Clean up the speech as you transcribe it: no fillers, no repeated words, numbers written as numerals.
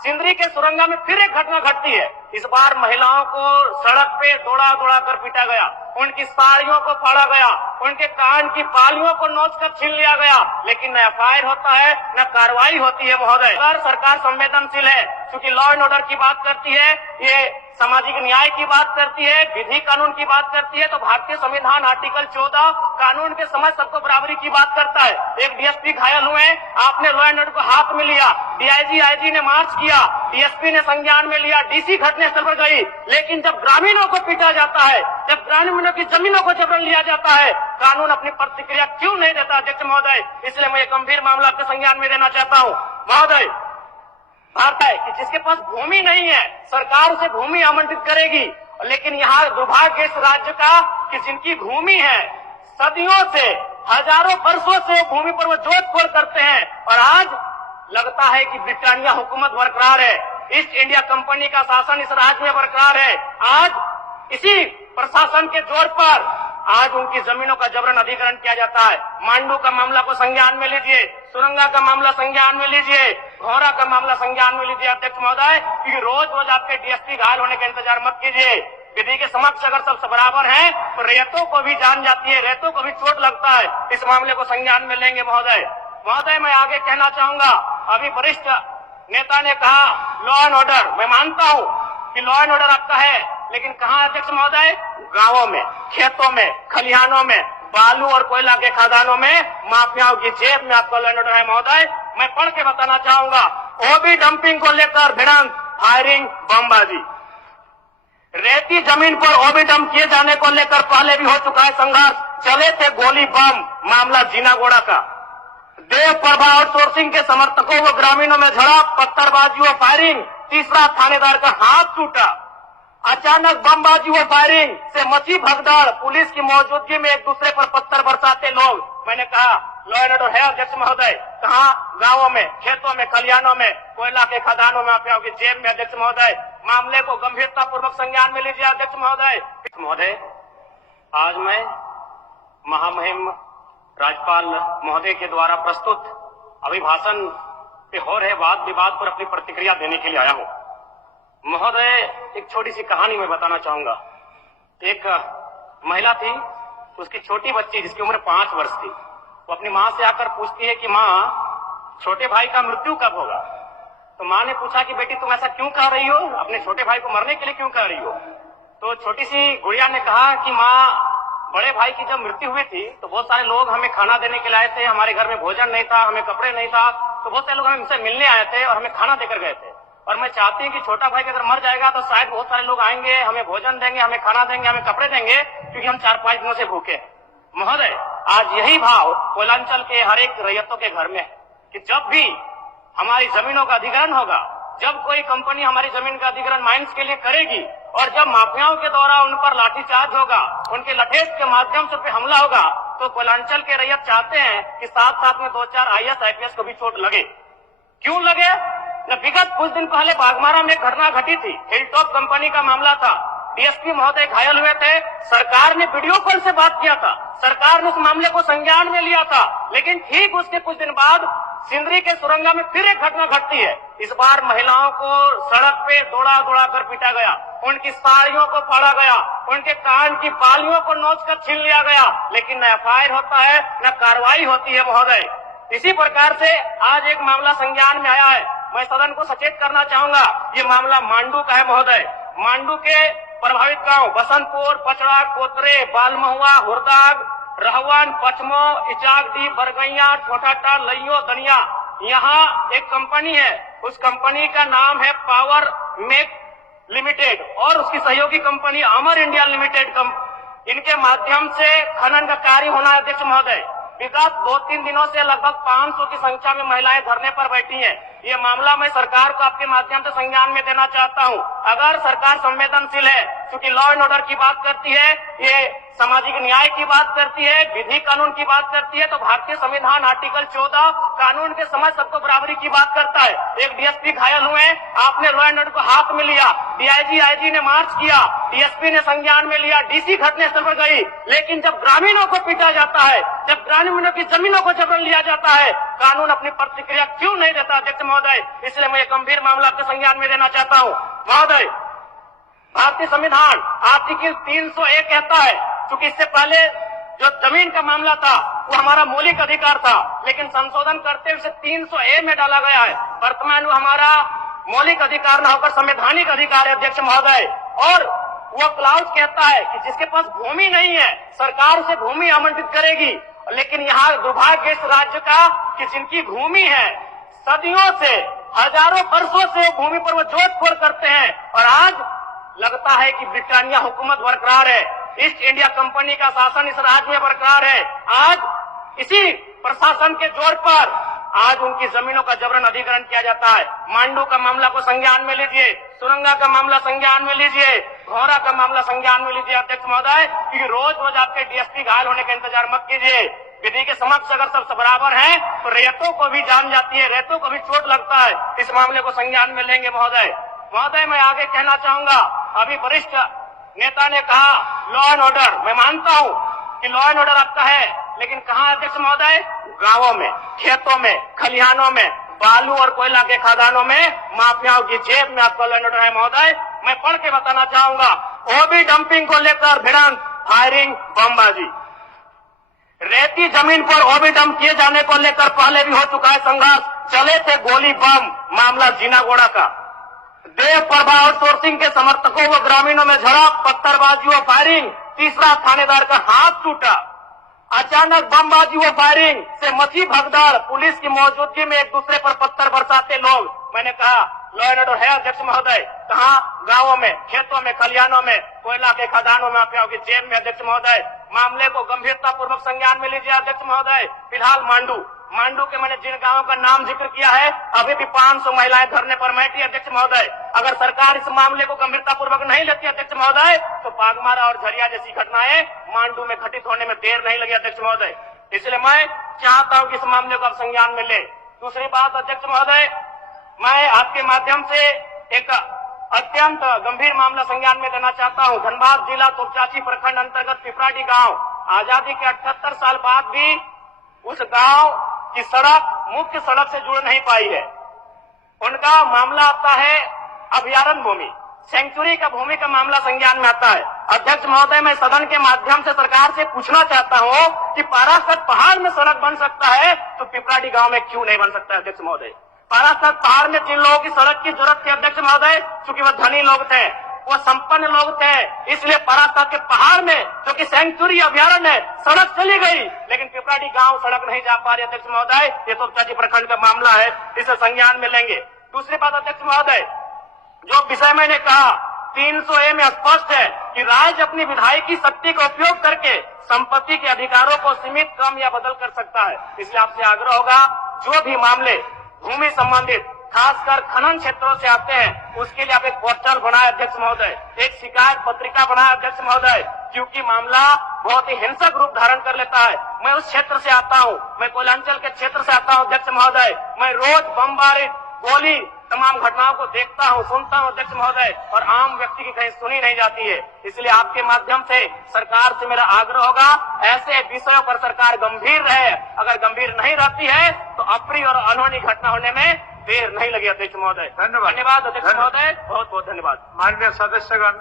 सिंदरी के सुरंगा में फिर एक घटना घटती है। इस बार महिलाओं को सड़क पे दौड़ा दौड़ा कर पीटा गया, उनकी साड़ियों को फाड़ा गया, उनके कान की बालियों को नोच कर छीन लिया गया, लेकिन न एफआईआर होता है न कार्रवाई होती है। महोदय, अगर सरकार संवेदनशील है, क्योंकि लॉ एंड ऑर्डर की बात करती है, ये सामाजिक न्याय की बात करती है, विधि कानून की बात करती है, तो भारतीय संविधान आर्टिकल 14 कानून के समझ सबको बराबरी की बात करता है। एक डीएसपी घायल हुए, आपने लॉ एंड ऑर्डर को हाथ में लिया, डीआईजी आईजी ने मार्च किया, डीएसपी ने संज्ञान में लिया, डीसी घटनास्थल पर गई, लेकिन जब ग्रामीणों को पीटा जाता है, जब ग्रामीणों की जमीनों को जबरन लिया जाता है, कानून अपनी प्रतिक्रिया क्यों नहीं देता? अध्यक्ष महोदय, इसलिए मैं एक गंभीर मामला आपके संज्ञान में देना चाहता हूँ। महोदय, बात है कि जिसके पास भूमि नहीं है, सरकार उसे भूमि आवंटित करेगी, लेकिन यहाँ दुर्भाग्य इस राज्य का कि जिनकी भूमि है, सदियों से, हजारों वर्षों से भूमि पर वो जोत-खोड़ करते हैं, और आज लगता है कि ब्रिटानिया हुकूमत बरकरार है, ईस्ट इंडिया कंपनी का शासन इस राज्य में बरकरार है। आज इसी प्रशासन के जोर पर आज उनकी जमीनों का जबरन अधिग्रहण किया जाता है। मांडू का मामला को संज्ञान में लीजिए, सुरंगा का मामला संज्ञान में लीजिए, घोरा का मामला संज्ञान में लीजिए। अध्यक्ष महोदय, क्योंकि रोज रोज आपके डीएसपी घायल होने का इंतजार मत कीजिए। विधि के समक्ष अगर सब बराबर हैं, तो रेतों को भी जान जाती है, रेतों को भी चोट लगता है। इस मामले को संज्ञान में लेंगे। महोदय, मैं आगे कहना चाहूंगा, अभी वरिष्ठ नेता ने कहा लॉ एंड ऑर्डर, मैं मानता हूँ कि लॉ एंड ऑर्डर आपका है, लेकिन कहाँ अध्यक्ष महोदय? गांवों में, खेतों में, खलिहानों में, बालू और कोयला के खदानों में, माफियाओं की जेब में आपका लॉ एंड ऑर्डर है। महोदय, मैं पढ़ के बताना चाहूंगा, ओबी डंपिंग को लेकर भिड़ंत, फायरिंग, बमबाजी, रेती जमीन पर ओबी डंप किए जाने को लेकर पहले भी हो चुका है संघर्ष, चले थे गोली बम, मामला जीनागोड़ा का, देव प्रभा आउटसोर्सिंग के समर्थकों व ग्रामीणों में झड़प, पत्थरबाजी व फायरिंग, तीसरा थानेदार का हाथ टूटा, अचानक बमबाजी व फायरिंग से मची भगदड़, पुलिस की मौजूदगी में एक दूसरे पर पत्थर बरसाते लोग। मैंने कहा लॉ एंड ऑर्डर है अध्यक्ष महोदय, कहाँ? गांवों में, खेतों में, खलिहानों में, कोयला के खदानों में, माफियाओं की जेब में। अध्यक्ष महोदय, मामले को गंभीरता पूर्वक संज्ञान में लीजिए। अध्यक्ष महोदय, आज मैं महामहिम राज्यपाल महोदय के द्वारा प्रस्तुत अभिभाषण पे हो रहे वाद विवाद पर अपनी प्रतिक्रिया देने के लिए आया हूँ। महोदय, एक छोटी सी कहानी मैं बताना चाहूंगा। एक महिला थी, उसकी छोटी बच्ची जिसकी उम्र 5 वर्ष थी, वो अपनी माँ से आकर पूछती है कि माँ, छोटे भाई का मृत्यु कब होगा? तो माँ ने पूछा कि बेटी तुम ऐसा क्यों कह रही हो, अपने छोटे भाई को मरने के लिए क्यों कह रही हो? तो छोटी सी गुड़िया ने कहा कि माँ, बड़े भाई की जब मृत्यु हुई थी तो बहुत सारे लोग हमें खाना देने के लिए आए थे, हमारे घर में भोजन नहीं था, हमें कपड़े नहीं था, तो बहुत सारे लोग हमसे मिलने आए थे और हमें खाना देकर गए थे, और मैं चाहती हूँ कि छोटा भाई अगर मर जाएगा तो शायद बहुत सारे लोग आएंगे, हमें भोजन देंगे, हमें खाना देंगे, हमें कपड़े देंगे, क्योंकि हम 4-5 दिनों से भूखे हैं। महोदय, आज यही भाव कोयलांचल के हर एक रैयतों के घर में है कि जब भी हमारी जमीनों का अधिग्रहण होगा, जब कोई कंपनी हमारी जमीन का अधिग्रहण माइंस के लिए करेगी, और जब माफियाओं के द्वारा उन पर लाठीचार्ज होगा, उनके लठेज के माध्यम से पे हमला होगा, तो कोयलांचल के रैयत चाहते हैं कि साथ साथ में 2-4 IAS IPS को भी चोट लगे। क्यों लगे? विगत कुछ दिन पहले बागमारा में एक घटना घटी थी, हिलटॉप कंपनी का मामला था, डीएसपी महोदय घायल हुए थे, सरकार ने वीडियो कॉल से बात किया था, सरकार ने उस मामले को संज्ञान में लिया था, लेकिन ठीक उसके कुछ दिन बाद सिंदरी के सुरंगा में फिर एक घटना घटती है। इस बार महिलाओं को सड़क पे दौड़ा दौड़ा कर पीटा गया, उनकी साड़ियों को फाड़ा गया, उनके कान की बालियों को नोच कर छीन लिया गया, लेकिन न एफआईआर होता है न कार्रवाई होती है। महोदय, इसी प्रकार से आज एक मामला संज्ञान में आया है, मैं सदन को सचेत करना चाहूंगा, ये मामला मांडू का है। महोदय, मांडू के प्रभावित गांव बसंतपुर, पचड़ा, कोतरे, बालमहुआ, हुरदाग, रहवन, पचमो, इचाकडी, बरगैया, छोटाटा, लइयो, दनिया, यहाँ एक कंपनी है, उस कंपनी का नाम है पावर मेक लिमिटेड, और उसकी सहयोगी कंपनी अमर इंडिया लिमिटेड। इनके माध्यम से खनन का कार्य होना है। अध्यक्ष महोदय, विगत 2-3 दिनों से लगभग 500 की संख्या में महिलाएं धरने पर बैठी हैं। ये मामला मैं सरकार को आपके माध्यम से संज्ञान में देना चाहता हूं। अगर सरकार संवेदनशील है, क्योंकि लॉ एंड ऑर्डर की बात करती है, ये सामाजिक न्याय की बात करती है, विधि कानून की बात करती है, तो भारतीय संविधान आर्टिकल 14 कानून के समझ सबको बराबरी की बात करता है। एक डीएसपी घायल हुए, आपने लॉ एंड ऑर्डर को हाथ में लिया, डीआईजी आईजी ने मार्च किया, डीएसपी ने संज्ञान में लिया, डीसी घटनास्थल पर गई, लेकिन जब ग्रामीणों को पीटा जाता है, जब ग्रामीणों की जमीनों को जबरन लिया जाता है, कानून अपनी प्रतिक्रिया क्यों नहीं देता अध्यक्ष महोदय? इसलिए मैं ये गंभीर मामला आपके संज्ञान में देना चाहता हूँ। महोदय, भारतीय संविधान आर्टिकल 301 कहता है, क्योंकि इससे पहले जो जमीन का मामला था वो हमारा मौलिक अधिकार था, लेकिन संशोधन करते हुए 300A में डाला गया है। वर्तमान में हमारा मौलिक अधिकार न होकर संवैधानिक अधिकार है अध्यक्ष महोदय। और वो क्लाउज कहता है कि जिसके पास भूमि नहीं है सरकार उसे भूमि आवंटित करेगी, लेकिन यहाँ दुर्भाग्य इस राज्य का कि जिनकी भूमि है सदियों से, हजारों वर्षों से भूमि पर वो जोत-खोड़ करते हैं, और आज लगता है कि ब्रिटानिया हुकूमत बरकरार है, ईस्ट इंडिया कंपनी का शासन इस राज्य में बरकरार है। आज इसी प्रशासन के जोर पर आज उनकी जमीनों का जबरन अधिग्रहण किया जाता है। मांडू का मामला को संज्ञान में लीजिए, सुरंगा का मामला संज्ञान में लीजिए, घोरा का मामला संज्ञान में लीजिए अध्यक्ष महोदय, क्योंकि रोज रोज आपके डीएसपी घायल होने का इंतजार मत कीजिए। विधि के समक्ष अगर सब बराबर हैं तो रेतों को भी जान जाती है, रेतों को भी चोट लगता है। इस मामले को संज्ञान में लेंगे महोदय। महोदय, मैं आगे कहना चाहूंगा, अभी वरिष्ठ नेता ने कहा लॉ एंड ऑर्डर, मैं मानता हूं कि लॉ एंड ऑर्डर आपका है, लेकिन कहाँ अध्यक्ष महोदय? गांवों में, खेतों में, खलिहानों में, बालू और कोयला के खदानों में, माफियाओं की जेब में आपका लॉ एंड ऑर्डर है महोदय। मैं पढ़ के बताना चाहूंगा, ओबी डंपिंग को लेकर भिड़ंत, फायरिंग, बमबाजी, रेती जमीन पर ओबी डंप किए जाने को लेकर पहले भी हो चुका है संघर्ष, चले थे गोली बम, मामला जीनागोड़ा का। देव प्रभा आउटसोर्सिंग के समर्थकों व ग्रामीणों में झड़प, पत्थरबाजी व फायरिंग, तीसरा थानेदार का हाथ टूटा। अचानक बमबाजी व फायरिंग से मची भगदड़, पुलिस की मौजूदगी में एक दूसरे पर पत्थर बरसाते लोग। मैंने कहा लॉ एंड ऑर्डर है अध्यक्ष महोदय, कहाँ? गांवों में, खेतों में, खलिहानों में, कोयला के खदानों में, माफियाओं की जेब में अध्यक्ष महोदय। मामले को गंभीरता पूर्वक संज्ञान में लीजिए अध्यक्ष महोदय। फिलहाल मांडू के मैंने जिन गांवों का नाम जिक्र किया है, अभी भी 500 महिलाएं धरने पर बैठी अध्यक्ष महोदय। अगर सरकार इस मामले को गंभीरता पूर्वक नहीं लेती अध्यक्ष महोदय, तो पागमारा और झरिया जैसी घटनाएं मांडू में घटित होने में देर नहीं लगी अध्यक्ष महोदय। इसलिए मैं चाहता हूं कि इस मामले को आप संज्ञान में ले। दूसरी बात अध्यक्ष महोदय, मैं आपके माध्यम से एक अत्यंत गंभीर मामला संज्ञान में देना चाहता हूं। धनबाद जिला तुर्चाची प्रखंड अंतर्गत पिपराडी गांव, आजादी के 78 साल बाद भी उस गांव की सड़क मुख्य सड़क से जुड़ नहीं पाई है। उनका मामला आता है अभयारण्य भूमि, सेंचुरी का भूमि का मामला संज्ञान में आता है। अध्यक्ष महोदय, मैं सदन के माध्यम से सरकार से पूछना चाहता हूं कि पारासत पहाड़ में सड़क बन सकता है तो पिपराडी गांव में क्यों नहीं बन सकता है अध्यक्ष महोदय? पारासत पहाड़ में जिन लोगों की सड़क की जरूरत थी अध्यक्ष महोदय, चूंकि वो धनी लोग थे, वो संपन्न लोग थे, इसलिए पारासत के पहाड़ में जो कि सेंचुरी अभयारण्य है सड़क चली गई, लेकिन पिपराडी गांव सड़क नहीं जा पा रही अध्यक्ष महोदय। ये तो तुर्चाची प्रखंड का मामला है, इसे संज्ञान में लेंगे। दूसरी बात अध्यक्ष महोदय, जो विषय मैंने कहा 300A में स्पष्ट है कि राज्य अपनी विधायकी शक्ति का उपयोग करके संपत्ति के अधिकारों को सीमित, कम या बदल कर सकता है। इसलिए आपसे आग्रह होगा, जो भी मामले भूमि संबंधित खासकर खनन क्षेत्रों से आते हैं, उसके लिए आप एक पोर्टल बनाए अध्यक्ष महोदय, एक शिकायत पत्रिका बनाए अध्यक्ष महोदय, क्योंकि मामला बहुत ही हिंसक रूप धारण कर लेता है। मैं उस क्षेत्र से आता हूं, मैं कोयलांचल के क्षेत्र से आता हूं अध्यक्ष महोदय। मैं रोज बमबारी, गोली, तमाम घटनाओं को देखता हूं, सुनता हूं अध्यक्ष महोदय, और आम व्यक्ति की कहीं सुनी नहीं जाती है। इसलिए आपके माध्यम से सरकार से मेरा आग्रह होगा, ऐसे विषयों पर सरकार गंभीर रहे। अगर गंभीर नहीं रहती है तो अप्रिय और अनहोनी घटना होने में देर नहीं लगी अध्यक्ष महोदय। धन्यवाद अध्यक्ष महोदय, बहुत बहुत धन्यवाद। माननीय सदस्यगण।